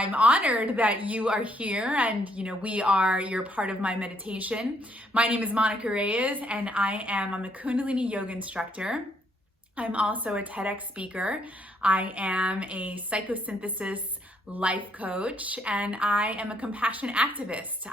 I'm honored that you are here and you're part of my meditation. My name is Monica Reyes and I'm a Kundalini yoga instructor. I'm also a TEDx speaker. I am a psychosynthesis life coach and I am a compassion activist.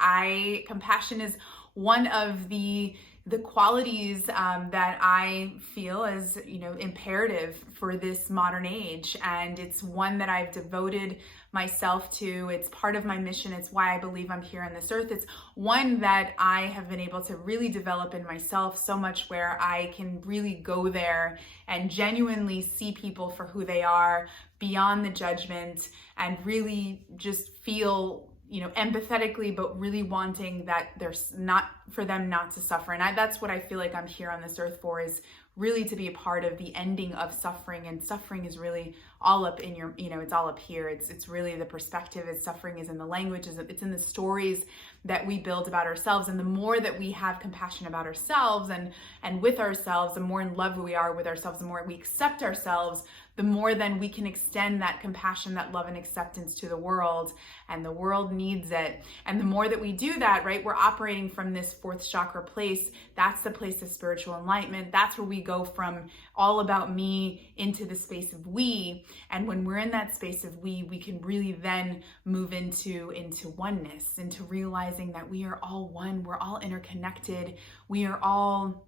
Compassion is one of the qualities that I feel is imperative for this modern age, and it's one that I've devoted myself to. It's part of my mission. It's why I believe I'm here on this earth. It's one that I have been able to really develop in myself so much, where I can really go there and genuinely see people for who they are, beyond the judgment, and really just feel empathetically, but really wanting that there's not for them not to suffer. And that's what I feel like I'm here on this earth for, is really to be a part of the ending of suffering. And suffering is really all up in your, it's all up here. It's really the perspective. Suffering is in the language, it's in the stories that we build about ourselves. And the more that we have compassion about ourselves and with ourselves, the more in love we are with ourselves, the more we accept ourselves, the more then we can extend that compassion, that love and acceptance to the world, and the world needs it. And the more that we do that, right, we're operating from this fourth chakra place. That's the place of spiritual enlightenment. That's where we go from all about me into the space of we. And when we're in that space of we can really then move into oneness, into realizing that we are all one, we're all interconnected, we are all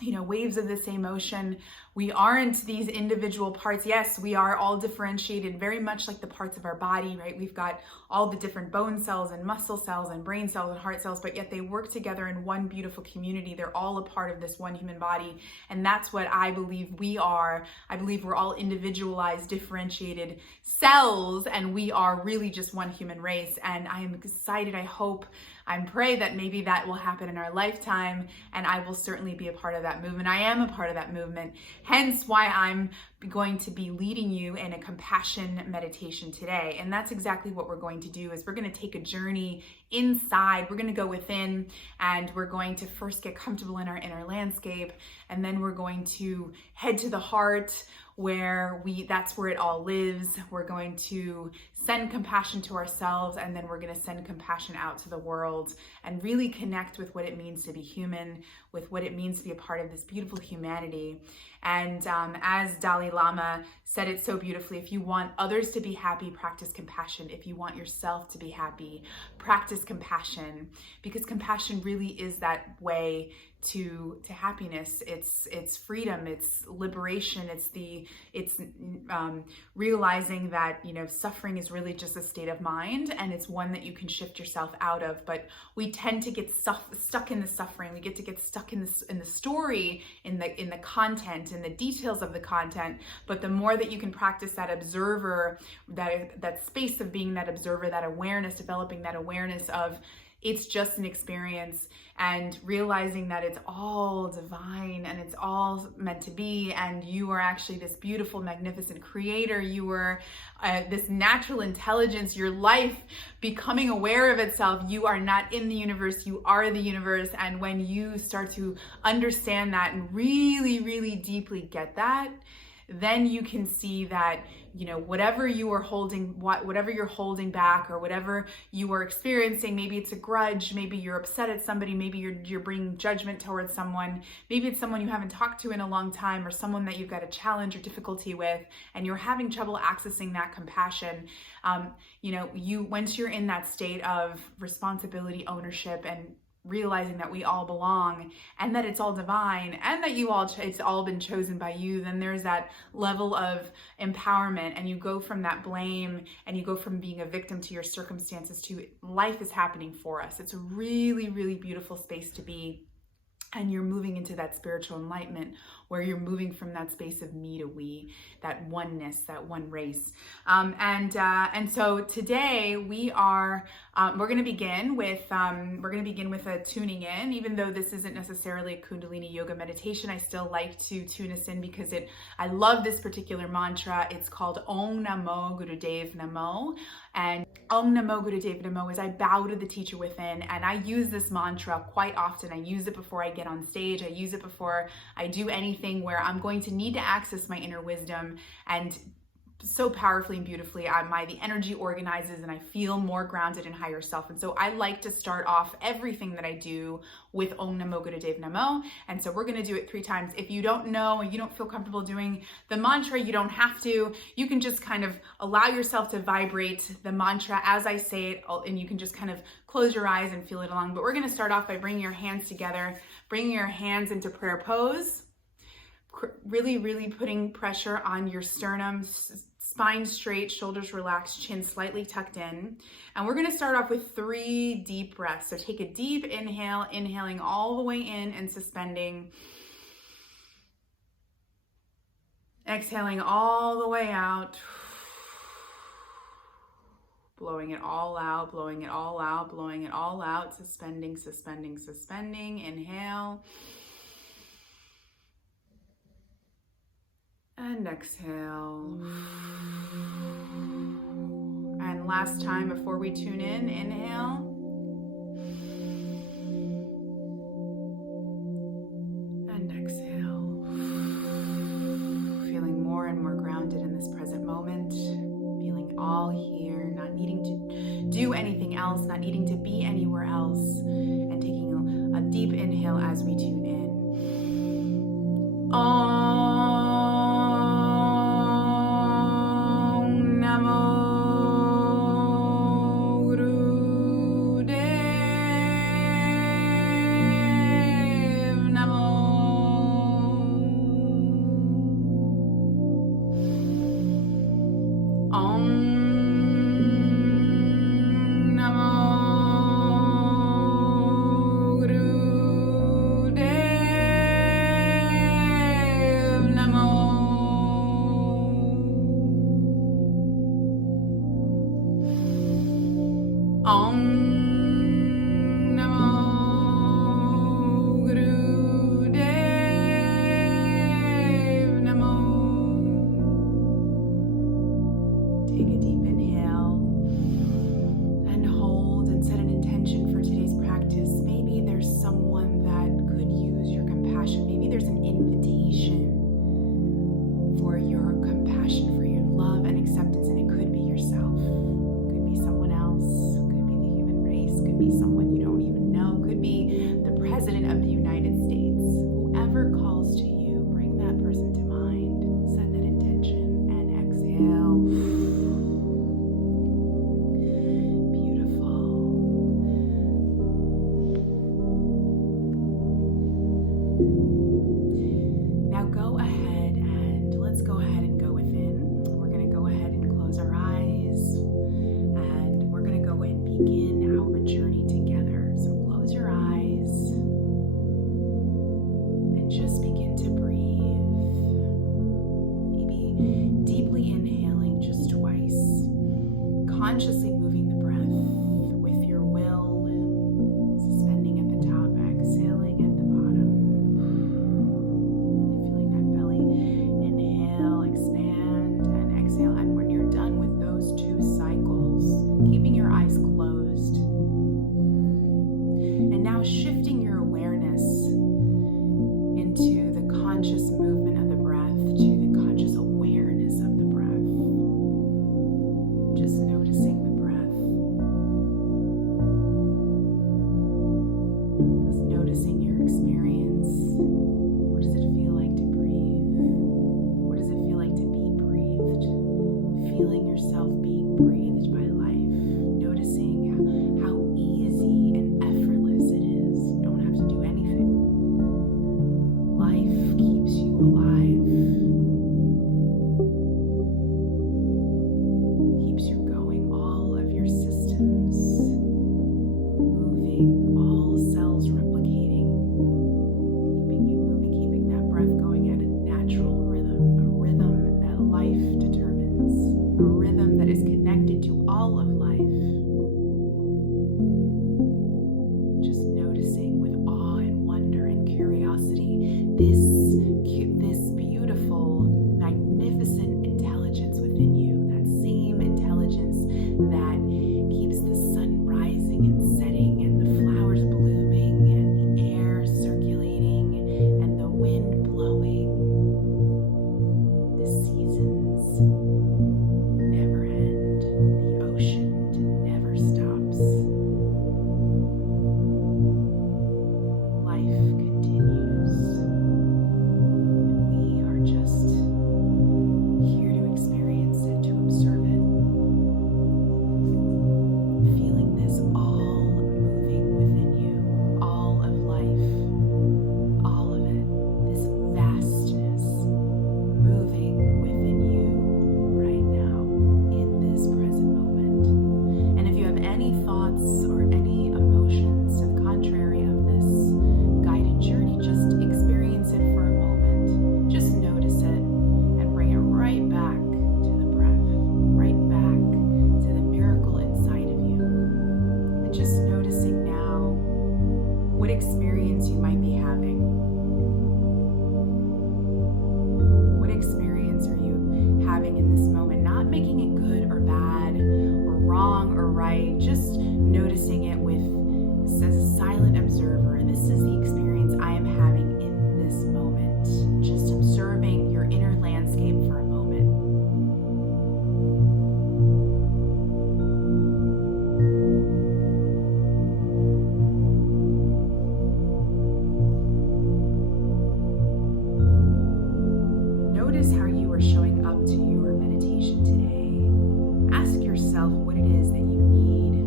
waves of the same ocean. We aren't these individual parts. Yes, we are all differentiated, very much like the parts of our body, right? We've got all the different bone cells and muscle cells and brain cells and heart cells, but yet they work together in one beautiful community. They're all a part of this one human body. And that's what I believe we are. I believe we're all individualized, differentiated cells, and we are really just one human race. And I am excited. I pray that maybe that will happen in our lifetime, and I will certainly be a part of that movement. I am a part of that movement, hence why I'm going to be leading you in a compassion meditation today. And that's exactly what we're going to do, is we're going to take a journey inside. We're going to go within, and we're going to first get comfortable in our inner landscape, and then we're going to head to the heart, where that's where it all lives. We're going to send compassion to ourselves, and then we're going to send compassion out to the world and really connect with what it means to be human, with what it means to be a part of this beautiful humanity. And as Dalai Lama said it so beautifully, if you want others to be happy, practice compassion. If you want yourself to be happy, practice compassion, because compassion really is that way to happiness. It's freedom, it's liberation, it's realizing that suffering is really just a state of mind, and it's one that you can shift yourself out of. But we tend to get stuck in the suffering. We get stuck in the story, in the content, in the details of the content. But the more that you can practice that observer, that space of being that observer, that awareness, developing that awareness of it's just an experience, and realizing that it's all divine and it's all meant to be, and you are actually this beautiful, magnificent creator. You are this natural intelligence, your life becoming aware of itself. You are not in the universe, you are the universe. And when you start to understand that and really, really deeply get that, then you can see that whatever you're holding back, or whatever you are experiencing, maybe it's a grudge, maybe you're upset at somebody, maybe you're bringing judgment towards someone, maybe it's someone you haven't talked to in a long time, or someone that you've got a challenge or difficulty with, and you're having trouble accessing that compassion. Once you're in that state of responsibility, ownership, and realizing that we all belong, and that it's all divine, and that it's all been chosen by you, then there's that level of empowerment, and you go from that blame, and you go from being a victim to your circumstances to life is happening for us. It's a really, really beautiful space to be. And you're moving into that spiritual enlightenment, where you're moving from that space of me to we, that oneness, that one race. And so today we're going to begin with a tuning in. Even though this isn't necessarily a Kundalini yoga meditation, I still like to tune us in, because I love this particular mantra. It's called Om Namo Gurudev Namo. And Om Namo Gurudev Namo is I bow to the teacher within, and I use this mantra quite often. I use it before I get on stage. I use it before I do anything where I'm going to need to access my inner wisdom and so powerfully and beautifully. The energy organizes and I feel more grounded and higher self. And so I like to start off everything that I do with Om Namo Gurudev Namo. And so we're going to do it 3 times. If you don't know and you don't feel comfortable doing the mantra, you don't have to. You can just kind of allow yourself to vibrate the mantra as I say it, and you can just kind of close your eyes and feel it along. But we're going to start off by bringing your hands together, bringing your hands into prayer pose. Really, really putting pressure on your sternum, spine straight, shoulders relaxed, chin slightly tucked in. And we're going to start off with 3 deep breaths. So take a deep inhale, inhaling all the way in and suspending. Exhaling all the way out. Blowing it all out, blowing it all out, blowing it all out. Suspending, suspending, suspending. Inhale. And exhale. And last time before we tune in, inhale. And exhale. Feeling more and more grounded in this present moment. Feeling all here, not needing to do anything else, not needing to be anywhere else. And taking a deep inhale as we tune in. Consciously moving the breath with your will, suspending at the top, exhaling at the bottom. Really feeling that belly. Inhale, expand, and exhale. And when you're done with those 2 cycles, keeping your eyes closed. And now shifting your awareness into the conscious movement of the breath, to the conscious awareness of the breath. Just noticing the breath. Just noticing your experience. What does it feel like to breathe? What does it feel like to be breathed? Feeling yourself being breathed by life. Noticing how easy and effortless it is. You don't have to do anything. Life keeps you alive. Keeps you going, all of your systems moving, all cells replicating, keeping you moving, keeping that breath going at a natural rhythm, a rhythm that life determines, a rhythm that is connected to all of life. Just noticing with awe and wonder and curiosity this beautiful, magnificent intelligence within you, that same intelligence that keeps the sun rising and setting and the flowers blooming and the air circulating and the wind blowing, the seasons, noticing it as a silent observer. This is the experience I am having in this moment. Just observing your inner landscape for a moment. Notice how you are showing up to your meditation today. Ask yourself what it is that you need.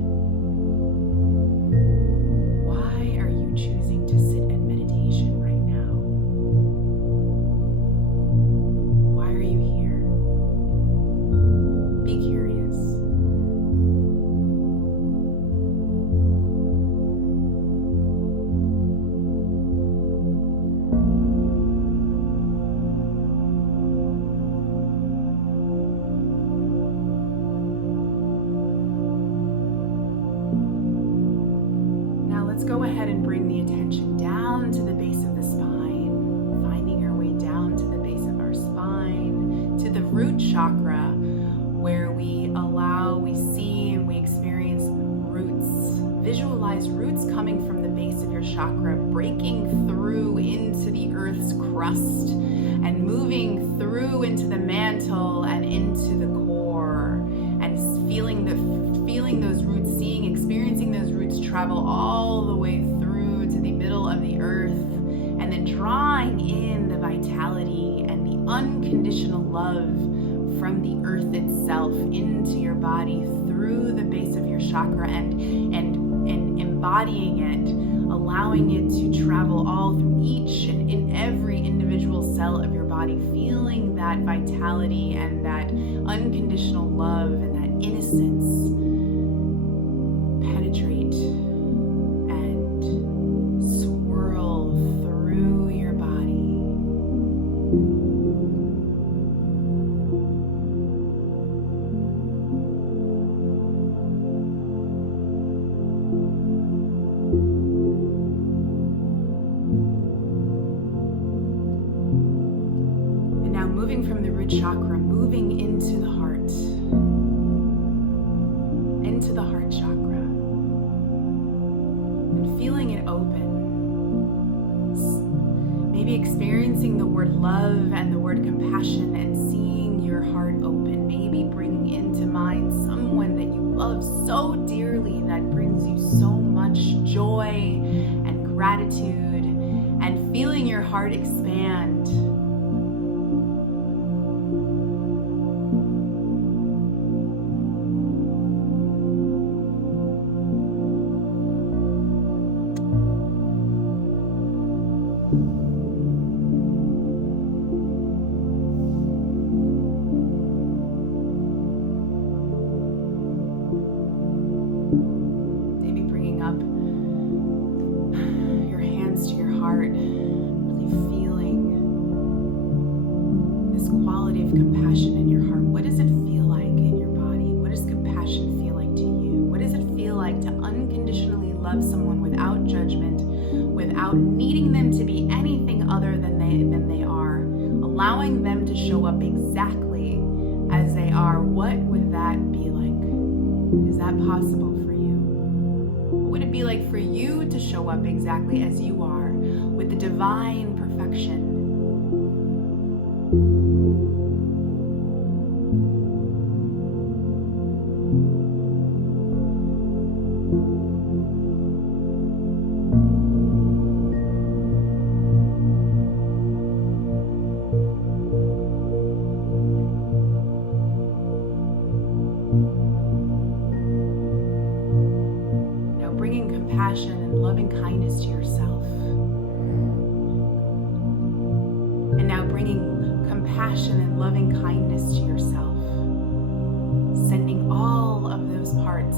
Why are you choosing to sit in meditation right now? Why are you here? Be curious. Let's go ahead and bring the attention down to the base of the spine, finding our way down to the base of our spine, to the root chakra, where we see and we experience roots. Visualize roots coming from the base of your chakra, breaking through into the earth's crust and moving through into the mantle and into the core, and feeling those roots, experiencing those roots travel all the way through to the middle of the earth, and then drawing in the vitality and the unconditional love from the earth itself into your body through the base of your chakra, and embodying it, allowing it to travel all through each and in every individual cell of your body, feeling that vitality and that unconditional love and that innocence penetrate and swirl through your body. And now moving from the root chakra, moving into the heart chakra. Feeling it open, maybe experiencing the word love and the word compassion and seeing your heart open, maybe bringing into mind someone that you love so dearly that brings you so much joy and gratitude, and feeling your heart expand. Maybe bringing up your hands to your heart, really feeling this quality of compassion in your heart. What does it feel like in your body? What does compassion feel like to you? What does it feel like to unconditionally love someone without judgment, without needing them to be anything other than they are, allowing them to show up exactly as they are? What would that be like? Is that possible for you? What would it be like for you to show up exactly as you are, with the divine perfection? Bringing compassion and loving kindness to yourself. And now bringing compassion and loving kindness to yourself. Sending all of those parts,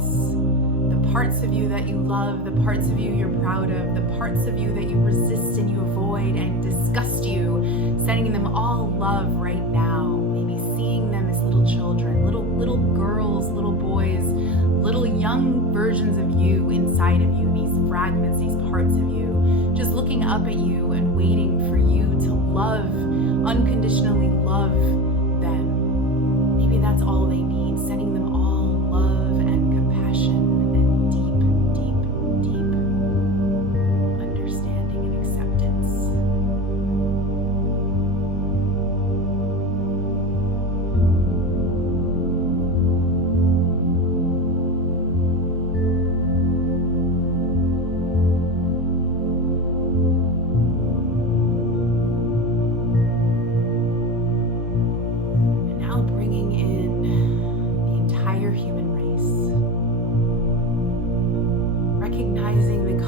the parts of you that you love, the parts of you you're proud of, the parts of you that you resist and you avoid and disgust you, sending them all love right now. Maybe seeing them as little children, little girls, little boys, little young versions of you inside of you, these fragments, these parts of you, just looking up at you and waiting for you to love, unconditionally love them. Maybe that's all they need, sending them all love and compassion and deep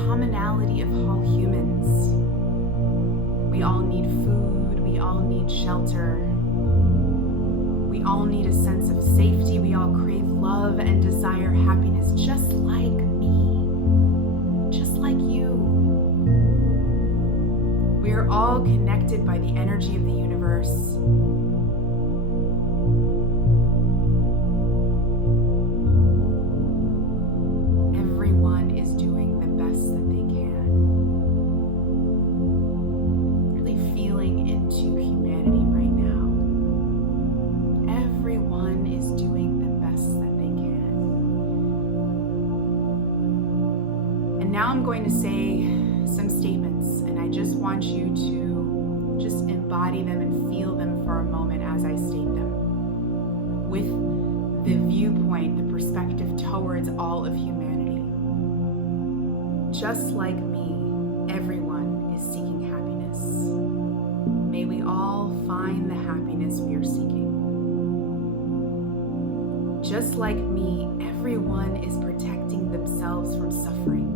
commonality of all humans. We all need food, we all need shelter, we all need a sense of safety, we all crave love and desire happiness, just like me, just like you. We are all connected by the energy of the universe. Everyone is doing the best that they can. Really feeling into humanity right now. Everyone is doing the best that they can. And now I'm going to say some statements, and I just want you to just embody them and feel them for a moment as I state them, with the viewpoint, the perspective towards all of humanity. Just like me, everyone is seeking happiness. May we all find the happiness we are seeking. Just like me, everyone is protecting themselves from suffering.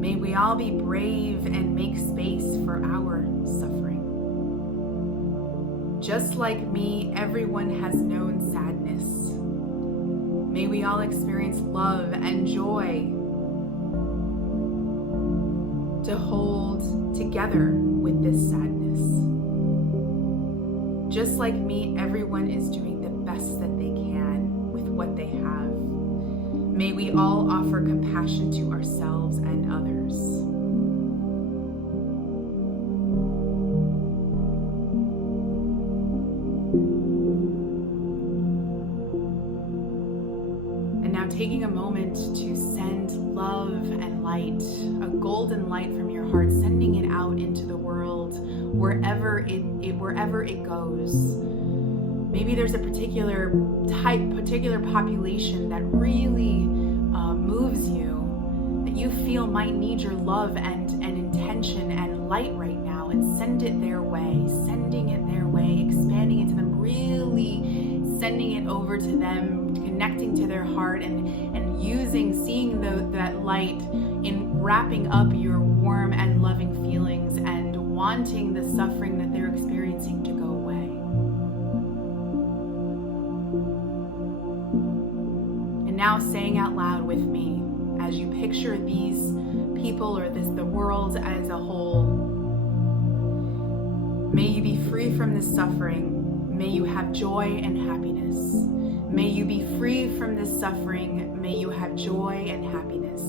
May we all be brave and make space for our suffering. Just like me, everyone has known sadness. May we all experience love and joy to hold together with this sadness. Just like me, everyone is doing the best that they can with what they have. May we all offer compassion to ourselves and others. And now taking a moment to send love and light, a golden light from your heart, sending it out into the world, wherever it goes. Maybe there's a particular population that really moves you, that you feel might need your love and intention and light right now, and send it their way, sending it their way, expanding it to them, really sending it over to them, connecting to their heart, and seeing that light in wrapping up your warm and loving feelings and wanting the suffering that they're experiencing to go away. And now saying out loud with me, as you picture these people or the world as a whole, may you be free from this suffering. May you have joy and happiness. May you be free from this suffering. May you have joy and happiness.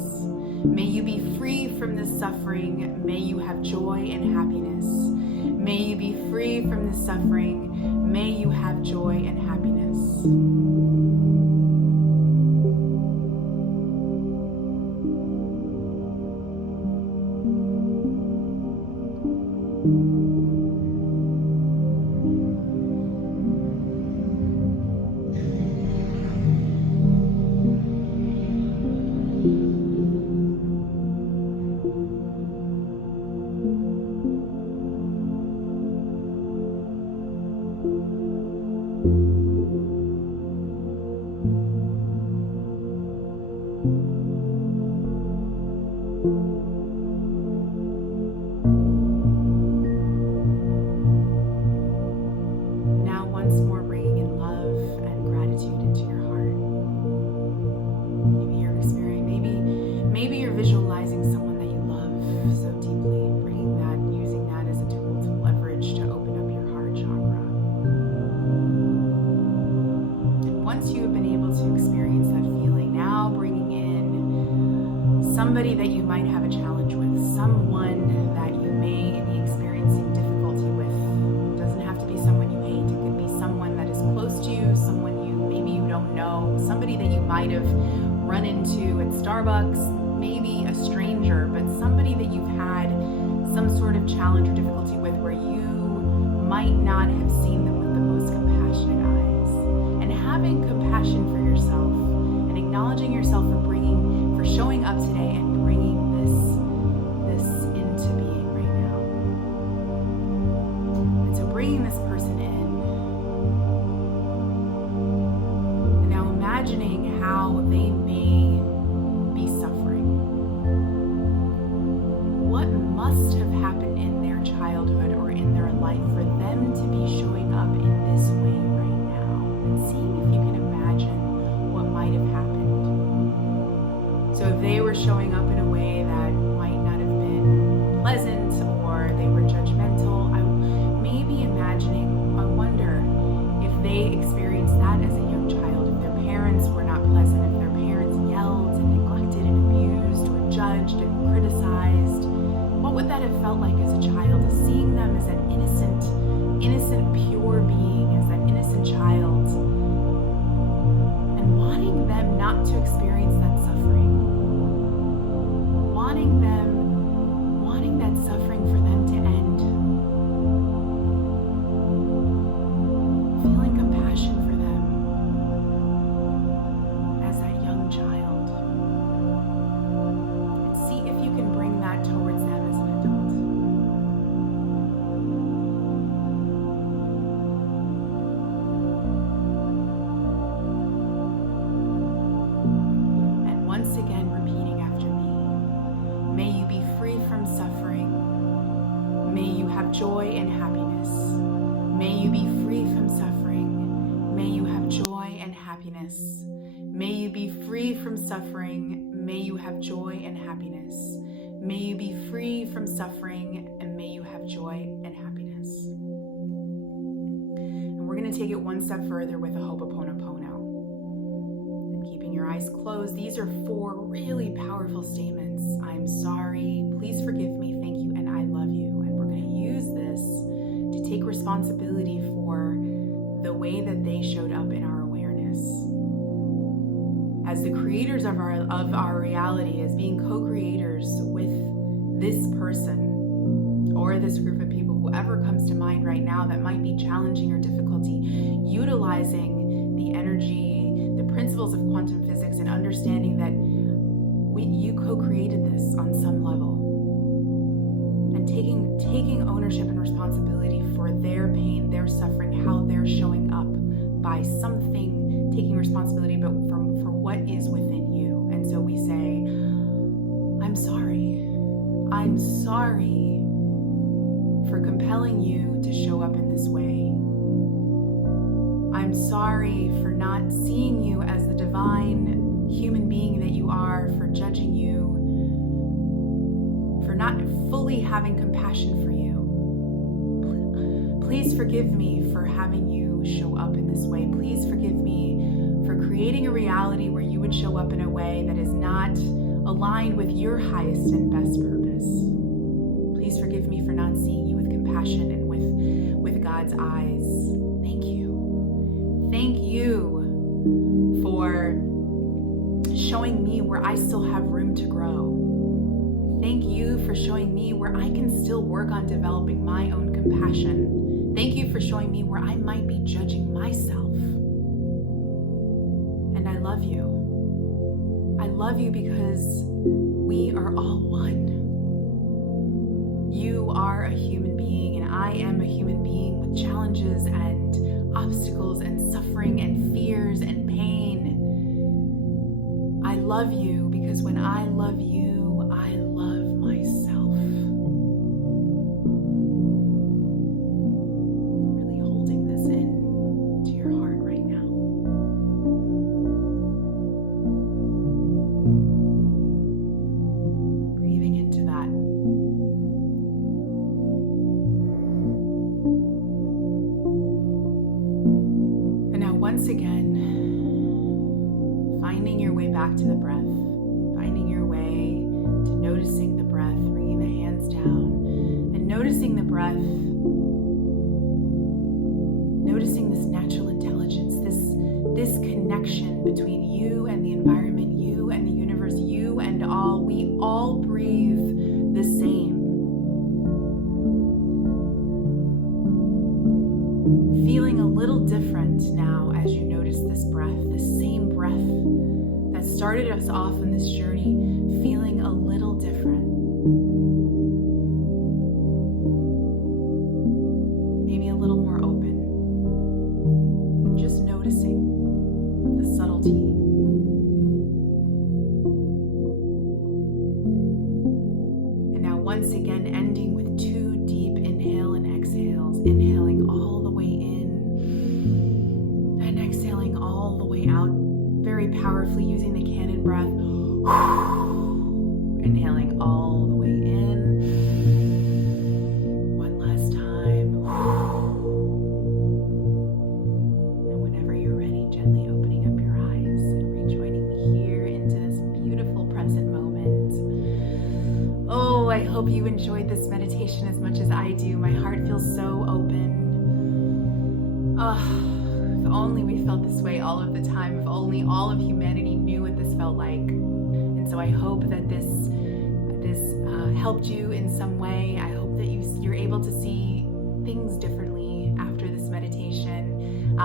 May you be free from this suffering. May you have joy and happiness. May you be free from this suffering. May you have joy and happiness. Somebody that you might have a challenge with, someone that you may be experiencing difficulty with. It doesn't have to be someone you hate. It could be someone that is close to you, someone maybe you don't know, somebody that you might have run into at Starbucks, maybe a stranger, but somebody that you've had some sort of challenge or difficulty with, where you might not have seen them with the most compassionate eyes. And having compassion for yourself and acknowledging yourself for showing up today and bringing this into being right now. And so bringing this person in, and now imagining how they may be suffering. if they were showing up in a way that might not have been pleasant, or they were judgmental, I may be imagining, I wonder if they experienced that as a young child, if their parents were not pleasant, if their parents yelled and neglected and abused or judged and criticized. What would that have felt like as a child? Seeing them as an innocent, pure being, as that innocent child, and wanting them not to experience that suffering, wanting that suffering for them to end, feeling compassion for them as that young child, and see if you can bring that towards them as an adult. Once again, repeating after me. May you be free from suffering. May you have joy and happiness. May you be free from suffering. May you have joy and happiness. May you be free from suffering. May you have joy and happiness. May you be free from suffering, and may you have joy and happiness. And we're going to take it one step further with a Ho'oponopono. Keeping your eyes closed, these are 4 really powerful statements. I'm sorry, please forgive me, thank you, and I love you. And we're going to use this to take responsibility for the way that they showed up in our awareness. As the creators of our reality, as being co-creators with this person or this group of people, whoever comes to mind right now that might be challenging or difficulty, utilizing the energy, principles of quantum physics, and understanding that you co-created this on some level, and taking ownership and responsibility for their pain, their suffering, how they're showing up by something, taking responsibility but for what is within you. And so we say, I'm sorry for compelling you to show up in this way. I'm sorry for not seeing you as the divine human being that you are, for judging you, for not fully having compassion for you. Please forgive me for having you show up in this way. Please forgive me for creating a reality where you would show up in a way that is not aligned with your highest and best purpose. Please forgive me for not seeing you with compassion and with God's eyes. Thank you. Thank you for showing me where I still have room to grow. Thank you for showing me where I can still work on developing my own compassion. Thank you for showing me where I might be judging myself. And I love you. I love you because we are all one. You are a human being, and I am a human being with challenges and obstacles and suffering and fears and pain. I love you because when I love you, I love myself. Really holding this in to your heart right now. Breathing into that. Once again, finding your way back to the breath, finding your way to noticing the breath, bringing the hands down, and noticing the breath, noticing this natural intelligence, this connection between you and the environment, you and the universe, you and all. We all breathe the same. Feeling a little different now as you notice this breath, the same breath that started us off on this journey, feeling a little different. Maybe a little more open. Just noticing the subtlety. And now once again, ending with 2 deep inhale and exhales, inhaling all the way in and exhaling all the way out, very powerfully using the cannon breath. hope you enjoyed this meditation as much as I do. My heart feels so open. Oh, if only we felt this way all of the time. If only all of humanity knew what this felt like. And so I hope that this helped you in some way. I hope that you're able to see things differently after this meditation.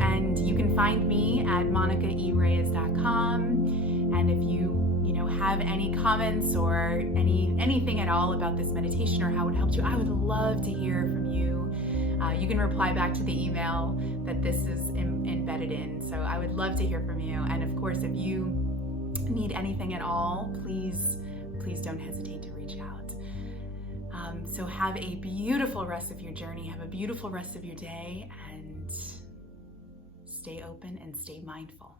And you can find me at monicaereyes.com. And if you have any comments or anything at all about this meditation or how it helped you, I would love to hear from you. You can reply back to the email that this is embedded in. So I would love to hear from you. And of course, if you need anything at all, please don't hesitate to reach out. So have a beautiful rest of your journey. Have a beautiful rest of your day, and stay open and stay mindful.